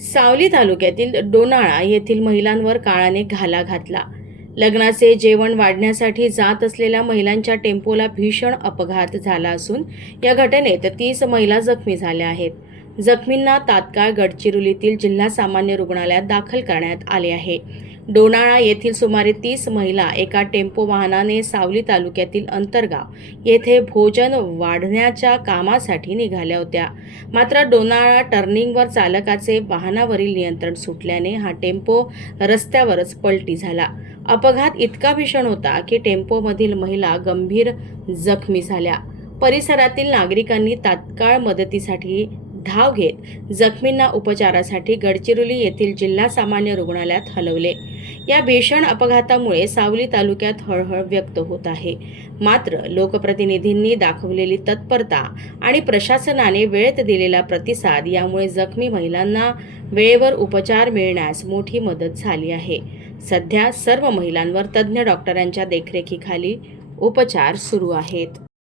सावली तालुक्यातील डोनाळा येथील महिलांवर काळाने घाला घातला. लग्नाचे जेवण वाढण्यासाठी जात असलेल्या महिलांच्या टेम्पोला भीषण अपघात झाला असून या घटनेत 30 महिला जखमी झाल्या आहेत. जखमींना तात्काळ गडचिरोलीतील जिल्हा सामान्य रुग्णालयात दाखल करण्यात आले आहे. डोनाळा येथील सुमारे 30 महिला एका टेम्पो वाहनाने सावली तालुक्यातील अंतरगाव येथे भोजन वाढण्याच्या कामासाठी निघाल्या होत्या. मात्र डोनाळा टर्निंगवर चालकाचे वाहनावरील नियंत्रण सुटल्याने हा टेम्पो रस्त्यावरच पलटी झाला. अपघात इतका भीषण होता की टेम्पोमधील महिला गंभीर जखमी झाल्या. परिसरातील नागरिकांनी तात्काळ मदतीसाठी धाव घेत जखमींना उपचारासाठी गडचिरोली येथील जिल्हा सामान्य रुग्णालयात हलवले. या भीषण अपघातामुळे सावली तालुक्यात हळहळ व्यक्त होत आहे. मात्र लोकप्रतिनिधींनी दाखवलेली तत्परता आणि प्रशासनाने वेळेत दिलेला प्रतिसाद यामुळे जखमी महिलांना वेळेवर उपचार मिळण्यास मोठी मदत झाली आहे. सध्या सर्व महिलांवर तज्ज्ञ डॉक्टरांच्या देखरेखीखाली उपचार सुरू आहेत.